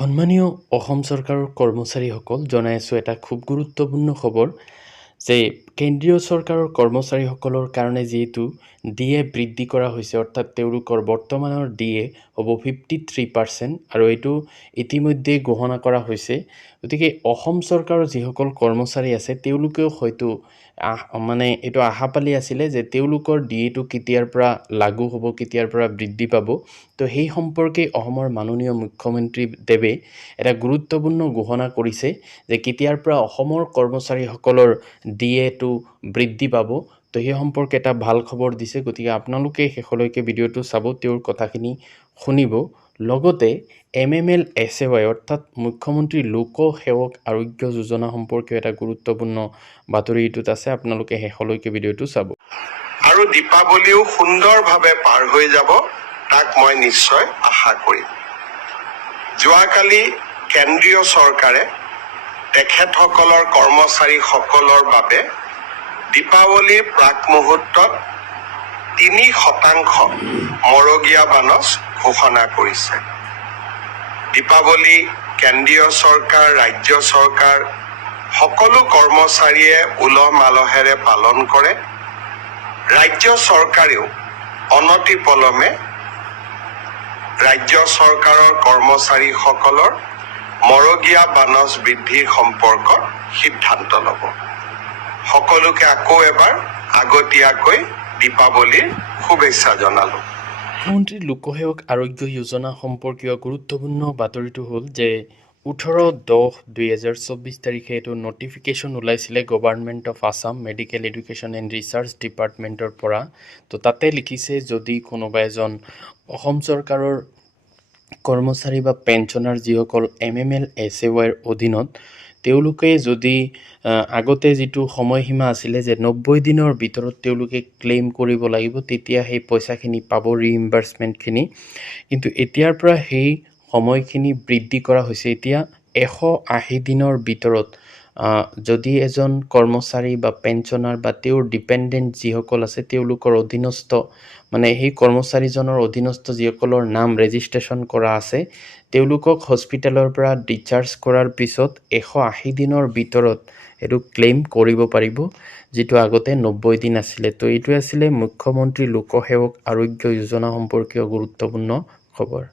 সন্মানীয় অসম চৰকাৰৰ কৰ্মচাৰীসকল, জনাই আছোঁ এটা খুব গুৰুত্বপূৰ্ণ খবৰ যে কেন্দ্ৰীয় চৰকাৰৰ কৰ্মচাৰীসকলৰ কাৰণে যিহেতু ডিএ বৃদ্ধি কৰা হৈছে, অৰ্থাৎ তেওঁলোকৰ বৰ্তমানৰ ডিএ হ'ব 53% আৰু এইটো ইতিমধ্যে ঘোষণা কৰা হৈছে। গতিকে অসম চৰকাৰৰ যিসকল কৰ্মচাৰী আছে তেওঁলোকেও হয়তো এইটো আশা পালি আছিলে যে তেওঁলোকৰ ডিএটো কেতিয়াৰ পৰা লাগু হ'ব, কেতিয়াৰ পৰা বৃদ্ধি পাব। তো সেই সম্পৰ্কে অসমৰ মাননীয় মুখ্যমন্ত্ৰী দেৱে এটা গুৰুত্বপূৰ্ণ ঘোষণা কৰিছে যে কেতিয়াৰ পৰা অসমৰ কৰ্মচাৰীসকলৰ ডিএটো বৃদ্ধি পাব। তো সেই সম্পৰ্কে এটা ভাল খবৰ দিছে। গতিকে আপোনালোকে শেষলৈকে ভিডিঅ'টো চাব, তেওঁৰ কথাখিনি শুনিব। লগতে MMLSAY অৰ্থাৎ মুখ্যমন্ত্ৰী লোক সেৱক আৰোগ্য যোজনা সম্পৰ্কীয় এটা গুৰুত্বপূৰ্ণ বাতৰি এইটোত আছে। আপোনালোকে শেষলৈকে ভিডিঅ'টো চাব। আৰু দীপাৱলীও সুন্দৰভাৱে পাৰ হৈ যাব তাক মই নিশ্চয় আশা কৰিম। যোৱাকালি কেন্দ্ৰীয় চৰকাৰে তেখেতসকলৰ কৰ্মচাৰীসকলৰ বাবে দীপাৱলীৰ প্ৰাক মুহূৰ্তত 3% মৰগীয়া বানচ ঘোষণা কৰিছে। দীপাৱলী কেন্দ্ৰীয় চৰকাৰ, ৰাজ্য চৰকাৰ সকলো কৰ্মচাৰীয়ে উলহ মালহেৰে পালন কৰে। ৰাজ্য চৰকাৰেও অনতিপলমে ৰাজ্য চৰকাৰৰ কৰ্মচাৰীসকলৰ মৰগীয়া বানচ বৃদ্ধিৰ সম্পৰ্কত সিদ্ধান্ত ল'ব। সকলোকে আকৌ এবাৰ আগতীয়াকৈ দীপাৱলীৰ শুভেচ্ছা জনালোঁ। মুখ্যমন্ত্ৰী লোকসেৱক আৰোগ্য যোজনা সম্পৰ্কীয় গুৰুত্বপূৰ্ণ বাতৰিটো হ'ল যে 18/10/2024 তাৰিখে এইটো নটিফিকেশ্যন ওলাইছিলে government of Assam medical education and research ডিপাৰ্টমেণ্টৰ পৰা। তো তাতে লিখিছে যদি কোনোবা এজন অসম চৰকাৰৰ কৰ্মচাৰী বা পেঞ্চনাৰ যিসকল MMLSAYৰ অধীনত তেওঁলোকে যদি আগতে যিটো সময়সীমা আছিলে যে 90 দিনৰ ভিতৰত তেওঁলোকে ক্লেইম কৰিব লাগিব, তেতিয়া সেই পইচাখিনি পাব, ৰিইম্বাৰ্চমেণ্টখিনি। কিন্তু এতিয়াৰ পৰা সেই সময়খিনি বৃদ্ধি কৰা হৈছে। এতিয়া 180 দিনৰ ভিতৰত যদি এজন কৰ্মচাৰী বা পেঞ্চনাৰ বা তেওঁৰ ডিপেণ্ডেণ্ট যিসকল আছে তেওঁলোকৰ অধীনস্থ, সেই কৰ্মচাৰীজনৰ অধীনস্থ যিসকলৰ নাম ৰেজিষ্ট্ৰেশ্যন কৰা আছে, তেওঁলোকক হস্পিটেলৰ পৰা ডিচাৰ্জ কৰাৰ পিছত 180 দিনৰ ভিতৰত এইটো ক্লেইম কৰিব পাৰিব, যিটো আগতে 90 দিন আছিলে। তো এইটোৱে আছিলে মুখ্যমন্ত্ৰী লোকসেৱক আৰোগ্য যোজনা সম্পৰ্কীয় গুৰুত্বপূৰ্ণ খবৰ।